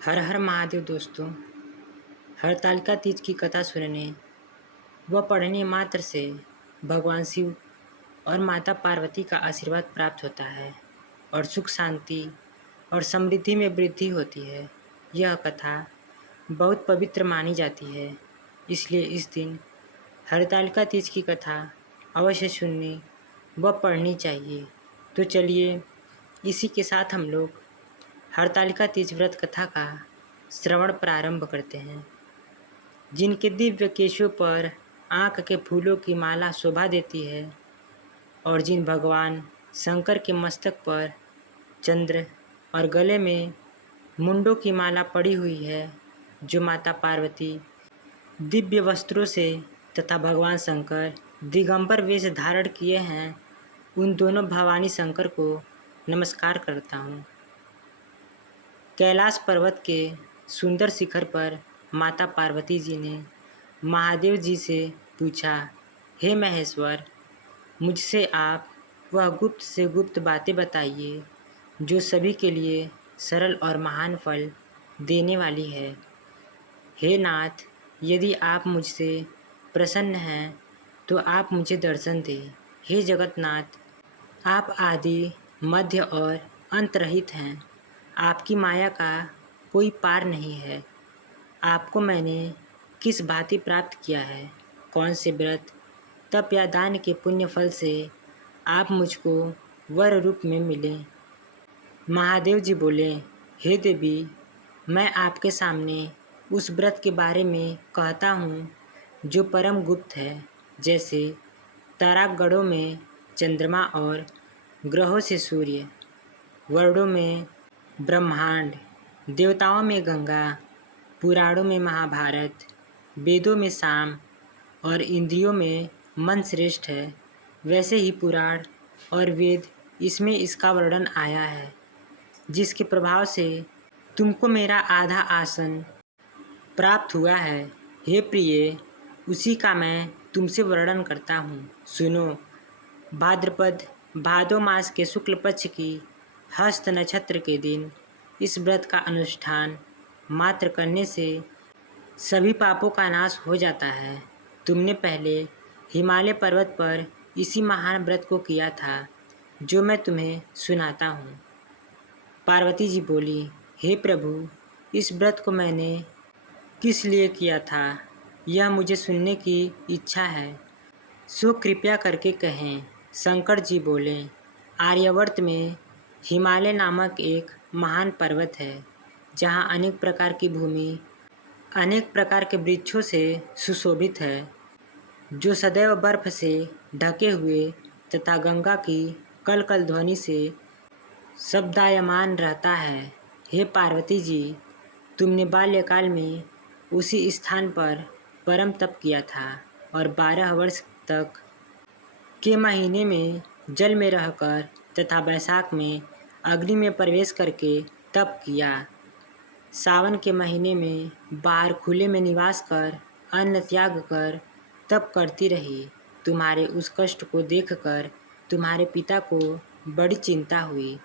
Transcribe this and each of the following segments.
हर हर महादेव दोस्तों। हरतालिका तीज की कथा सुनने व पढ़ने मात्र से भगवान शिव और माता पार्वती का आशीर्वाद प्राप्त होता है और सुख शांति और समृद्धि में वृद्धि होती है। यह कथा बहुत पवित्र मानी जाती है, इसलिए इस दिन हरतालिका तीज की कथा अवश्य सुननी व पढ़नी चाहिए। तो चलिए इसी के साथ हम लोग हरतालिका तीज व्रत कथा का श्रवण प्रारंभ करते हैं। जिनके दिव्य केशों पर आँख के फूलों की माला शोभा देती है और जिन भगवान शंकर के मस्तक पर चंद्र और गले में मुंडों की माला पड़ी हुई है, जो माता पार्वती दिव्य वस्त्रों से तथा भगवान शंकर दिगंबर वेश धारण किए हैं, उन दोनों भवानी शंकर को नमस्कार करता हूँ। कैलाश पर्वत के सुंदर शिखर पर माता पार्वती जी ने महादेव जी से पूछा, हे महेश्वर, मुझसे आप वह गुप्त से गुप्त बातें बताइए जो सभी के लिए सरल और महान फल देने वाली है। हे नाथ, यदि आप मुझसे प्रसन्न हैं तो आप मुझे दर्शन दें। हे जगन्नाथ, आप आदि मध्य और अंत रहित हैं। आपकी माया का कोई पार नहीं है। आपको मैंने किस भांति प्राप्त किया है? कौन से व्रत, तप या दान के पुण्य फल से आप मुझको वर रूप में मिले? महादेव जी बोले, हे देवी, मैं आपके सामने उस व्रत के बारे में कहता हूँ जो परम गुप्त है। जैसे तारागणों में चंद्रमा और ग्रहों से सूर्य, वर्णों में ब्रह्मांड, देवताओं में गंगा, पुराणों में महाभारत, वेदों में साम और इंद्रियों में मन श्रेष्ठ है, वैसे ही पुराण और वेद इसमें इसका वर्णन आया है, जिसके प्रभाव से तुमको मेरा आधा आसन प्राप्त हुआ है। हे प्रिय, उसी का मैं तुमसे वर्णन करता हूँ। सुनो। भाद्रपद भादो मास के शुक्ल पक्ष की हस्त नक्षत्र के दिन इस व्रत का अनुष्ठान मात्र करने से सभी पापों का नाश हो जाता है। तुमने पहले हिमालय पर्वत पर इसी महान व्रत को किया था, जो मैं तुम्हें सुनाता हूँ। पार्वती जी बोली, हे प्रभु, इस व्रत को मैंने किस लिए किया था, यह मुझे सुनने की इच्छा है, सो कृपया करके कहें। शंकर जी बोले, आर्यावर्त में हिमालय नामक एक महान पर्वत है, जहाँ अनेक प्रकार की भूमि अनेक प्रकार के वृक्षों से सुशोभित है, जो सदैव बर्फ से ढके हुए तथा गंगा की कल कल ध्वनि से शब्दायमान रहता है। हे पार्वती जी, तुमने बाल्यकाल में उसी स्थान पर परम तप किया था और 12 वर्ष तक के महीने में जल में रहकर तथा बैसाख में अग्नि में प्रवेश करके तप किया। सावन के महीने में बाहर खुले में निवास कर अन्न त्याग कर तप करती रही। तुम्हारे उस कष्ट को देखकर तुम्हारे पिता को बड़ी चिंता हुई।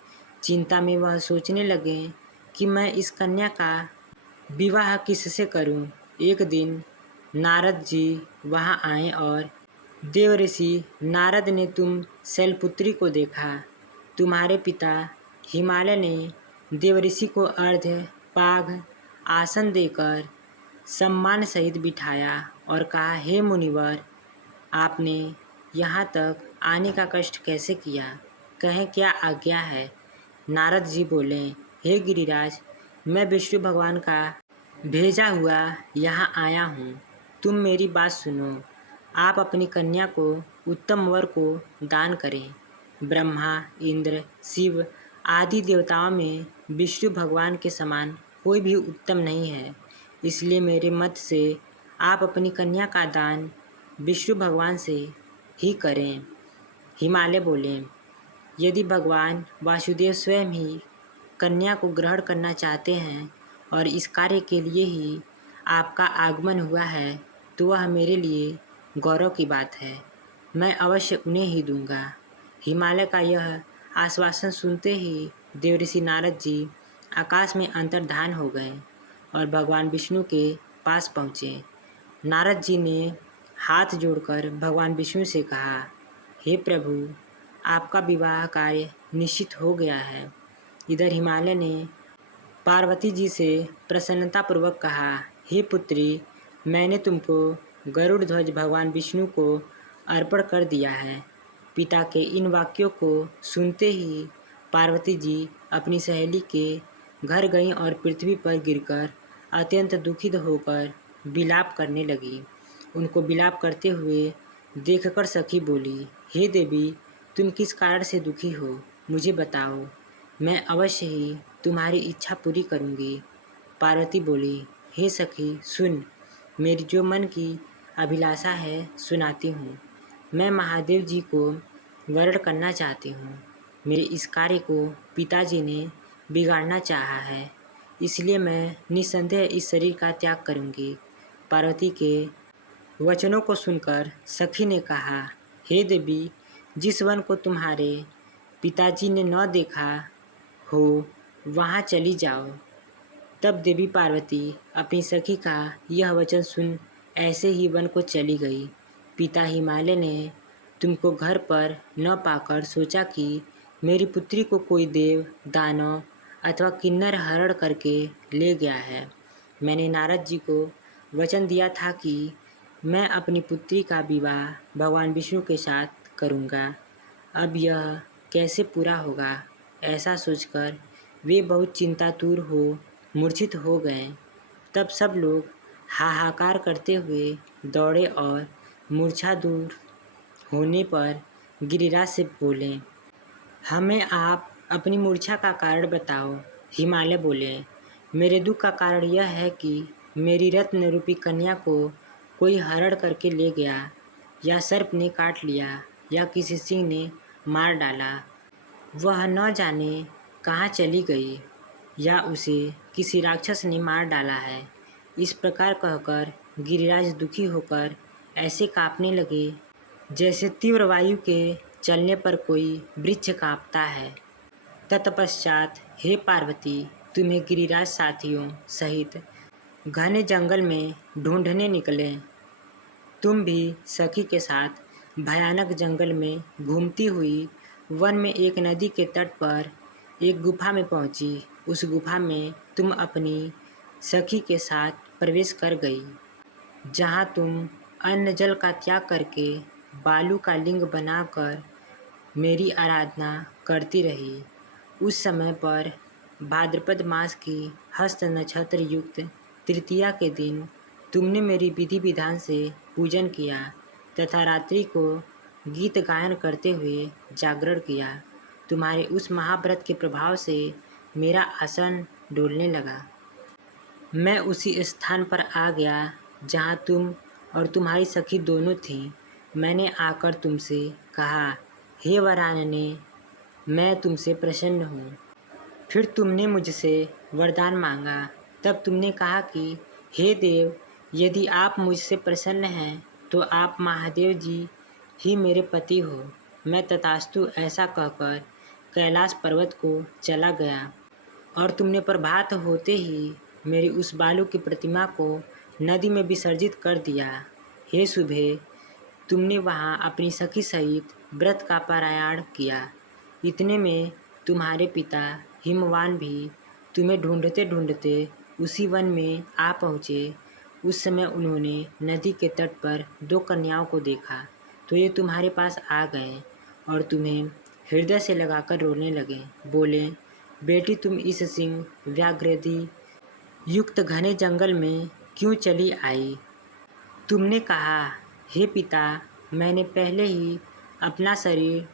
चिंता में वह सोचने लगे कि मैं इस कन्या का विवाह किससे करूं। एक दिन नारद जी वहां आए और देव ऋषि नारद ने तुम शैलपुत्री को देखा। तुम्हारे पिता हिमालय ने देव ऋषि को अर्घ्य पाघ आसन देकर सम्मान सहित बिठाया और कहा, हे मुनिवर, आपने यहाँ तक आने का कष्ट कैसे किया? कहें क्या आज्ञा है? नारद जी बोले, हे गिरिराज, मैं विष्णु भगवान का भेजा हुआ यहाँ आया हूँ। तुम मेरी बात सुनो। आप अपनी कन्या को उत्तम वर को दान करें। ब्रह्मा, इंद्र, शिव आदि देवताओं में विष्णु भगवान के समान कोई भी उत्तम नहीं है, इसलिए मेरे मत से आप अपनी कन्या का दान विष्णु भगवान से ही करें। हिमालय बोले, यदि भगवान वासुदेव स्वयं ही कन्या को ग्रहण करना चाहते हैं और इस कार्य के लिए ही आपका आगमन हुआ है, तो वह मेरे लिए गौरव की बात है। मैं अवश्य उन्हें ही दूंगा। हिमालय का यह आश्वासन सुनते ही देवऋषि नारद जी आकाश में अंतर्धान हो गए और भगवान विष्णु के पास पहुँचे। नारद जी ने हाथ जोड़कर भगवान विष्णु से कहा, हे प्रभु, आपका विवाह कार्य निश्चित हो गया है। इधर हिमालय ने पार्वती जी से प्रसन्नतापूर्वक कहा, हे पुत्री, मैंने तुमको गरुड़ ध्वज भगवान विष्णु को अर्पण कर दिया है। पिता के इन वाक्यों को सुनते ही पार्वती जी अपनी सहेली के घर गईं और पृथ्वी पर गिरकर अत्यंत दुखित होकर विलाप करने लगी। उनको विलाप करते हुए देखकर सखी बोली, हे देवी, तुम किस कारण से दुखी हो, मुझे बताओ, मैं अवश्य ही तुम्हारी इच्छा पूरी करूँगी। पार्वती बोली, हे सखी सुन, मेरी जो मन की अभिलाषा है सुनाती हूँ। मैं महादेव जी को वरण करना चाहती हूँ। मेरे इस कार्य को पिताजी ने बिगाड़ना चाहा है, इसलिए मैं निस्संदेह इस शरीर का त्याग करूँगी। पार्वती के वचनों को सुनकर सखी ने कहा, हे देवी, जिस वन को तुम्हारे पिताजी ने न देखा हो वहाँ चली जाओ। तब देवी पार्वती अपनी सखी का यह वचन सुन ऐसे ही वन को चली गई। पिता हिमालय ने तुमको घर पर न पाकर सोचा कि मेरी पुत्री को कोई देव, दानव अथवा किन्नर हरण करके ले गया है। मैंने नारद जी को वचन दिया था कि मैं अपनी पुत्री का विवाह भगवान विष्णु के साथ करूँगा। अब यह कैसे पूरा होगा, ऐसा सोचकर वे बहुत चिंतातुर हो मूर्छित हो गए। तब सब लोग हाहाकार करते हुए दौड़े और मूर्छा दूर होने पर गिरिराज से बोले, हमें आप अपनी मूर्छा का कारण बताओ। हिमालय बोले, मेरे दुख का कारण यह है कि मेरी रत्न रूपी कन्या को कोई हरण करके ले गया, या सर्प ने काट लिया, या किसी सिंह ने मार डाला। वह न जाने कहाँ चली गई, या उसे किसी राक्षस ने मार डाला है। इस प्रकार कहकर गिरिराज दुखी होकर ऐसे काँपने लगे जैसे तीव्र वायु के चलने पर कोई वृक्ष काँपता है। तत्पश्चात हे पार्वती, तुम्हें गिरिराज साथियों सहित घने जंगल में ढूंढने निकले। तुम भी सखी के साथ भयानक जंगल में घूमती हुई वन में एक नदी के तट पर एक गुफा में पहुंची। उस गुफा में तुम अपनी सखी के साथ प्रवेश कर गई, जहां तुम अन्न जल का त्याग करके बालू का लिंग बनाकर मेरी आराधना करती रही। उस समय पर भाद्रपद मास की हस्त नक्षत्र युक्त तृतीया के दिन तुमने मेरी विधि विधान से पूजन किया तथा रात्रि को गीत गायन करते हुए जागरण किया। तुम्हारे उस महाव्रत के प्रभाव से मेरा आसन डोलने लगा। मैं उसी स्थान पर आ गया जहाँ तुम और तुम्हारी सखी दोनों थीं। मैंने आकर तुमसे कहा, हे वरानने, मैं तुमसे प्रसन्न हूँ। फिर तुमने मुझसे वरदान मांगा। तब तुमने कहा कि हे देव, यदि आप मुझसे प्रसन्न हैं तो आप महादेव जी ही मेरे पति हो। मैं तथास्तु ऐसा कहकर कैलाश पर्वत को चला गया और तुमने प्रभात होते ही मेरी उस बालू की प्रतिमा को नदी में विसर्जित कर दिया। हे सुबह, तुमने वहाँ अपनी सखी सहित व्रत का पारायण किया। इतने में तुम्हारे पिता हिमवान भी तुम्हें ढूंढते ढूंढते उसी वन में आ पहुँचे। उस समय उन्होंने नदी के तट पर दो कन्याओं को देखा तो ये तुम्हारे पास आ गए और तुम्हें हृदय से लगाकर रोने लगे। बोले, बेटी, तुम इस सिंह व्याघ्रादि युक्त घने जंगल में क्यों चली आई? तुमने कहा, हे पिता, मैंने पहले ही अपना शरीर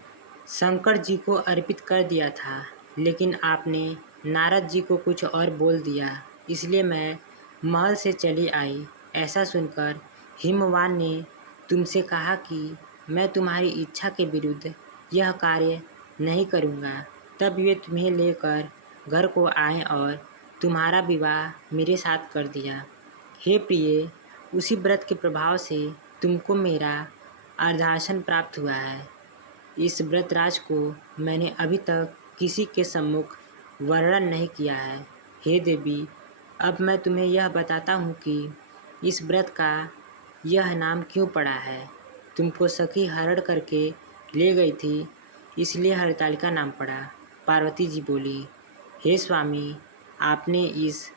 शंकर जी को अर्पित कर दिया था, लेकिन आपने नारद जी को कुछ और बोल दिया, इसलिए मैं महल से चली आई। ऐसा सुनकर हिमवान ने तुमसे कहा कि मैं तुम्हारी इच्छा के विरुद्ध यह कार्य नहीं करूँगा। तब वे तुम्हें लेकर घर को आए और तुम्हारा विवाह मेरे साथ कर दिया। हे प्रिय, उसी व्रत के प्रभाव से तुमको मेरा अर्धासन प्राप्त हुआ है। इस व्रतराज को मैंने अभी तक किसी के सम्मुख वर्णन नहीं किया है। हे देवी, अब मैं तुम्हें यह बताता हूँ कि इस व्रत का यह नाम क्यों पड़ा है। तुमको सखी हरण करके ले गई थी, इसलिए हरतालिका नाम पड़ा। पार्वती जी बोली, हे स्वामी, आपने इस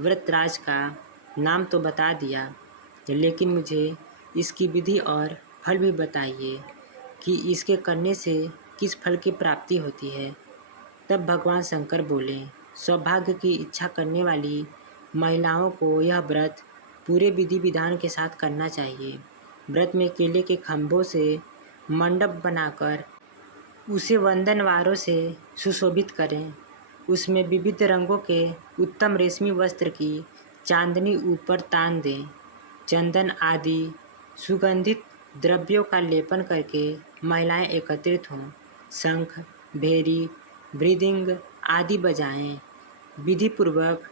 व्रतराज का नाम तो बता दिया, लेकिन मुझे इसकी विधि और फल भी बताइए कि इसके करने से किस फल की प्राप्ति होती है। तब भगवान शंकर बोले, सौभाग्य की इच्छा करने वाली महिलाओं को यह व्रत पूरे विधि विधान के साथ करना चाहिए। व्रत में केले के खंभों से मंडप बनाकर उसे वंदनवारों से सुशोभित करें। उसमें विविध रंगों के उत्तम रेशमी वस्त्र की चांदनी ऊपर तान दें। चंदन आदि सुगंधित द्रव्यों का लेपन करके महिलाएं एकत्रित हों। शंख, भेरी, मृदंग आदि बजाएं। विधि पूर्वक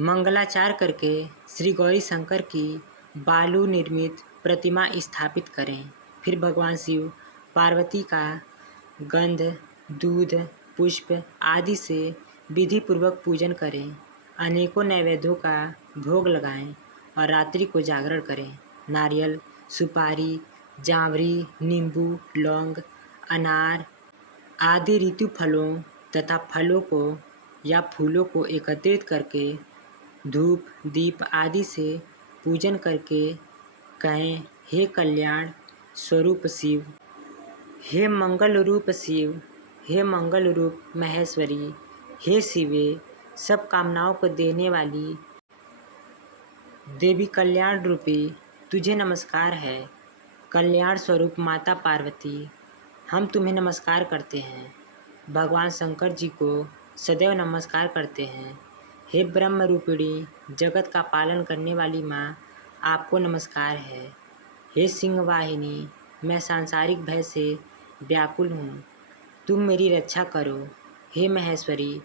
मंगलाचार करके श्री गौरी शंकर की बालू निर्मित प्रतिमा स्थापित करें। फिर भगवान शिव पार्वती का गंध, दूध, पुष्प आदि से विधि पूर्वक पूजन करें। अनेकों नैवेद्यों का भोग लगाएं और रात्रि को जागरण करें। नारियल, सुपारी, जावरी, नींबू, लौंग, अनार आदि ऋतु फलों तथा फलों को या फूलों को एकत्रित करके धूप, दीप आदि से पूजन करके कहें, हे कल्याण स्वरूप शिव, हे मंगल रूप शिव, हे मंगल रूप महेश्वरी, हे शिवे, सब कामनाओं को देने वाली देवी कल्याण रूपी तुझे नमस्कार है। कल्याण स्वरूप माता पार्वती, हम तुम्हें नमस्कार करते हैं। भगवान शंकर जी को सदैव नमस्कार करते हैं। हे ब्रह्म रूपिणी जगत का पालन करने वाली माँ, आपको नमस्कार है। हे सिंह वाहिनी, मैं सांसारिक भय से व्याकुल हूँ, तुम मेरी रक्षा करो। हे महेश्वरी,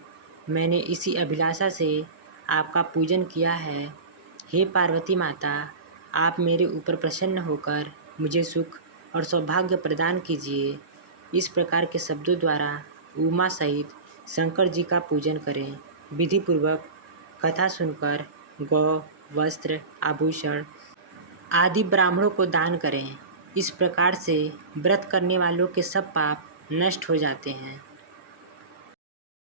मैंने इसी अभिलाषा से आपका पूजन किया है। हे पार्वती माता, आप मेरे ऊपर प्रसन्न होकर मुझे सुख और सौभाग्य प्रदान कीजिए। इस प्रकार के शब्दों द्वारा उमा सहित शंकर जी का पूजन करें। विधि पूर्वक कथा सुनकर गौ, वस्त्र, आभूषण आदि ब्राह्मणों को दान करें। इस प्रकार से व्रत करने वालों के सब पाप नष्ट हो जाते हैं।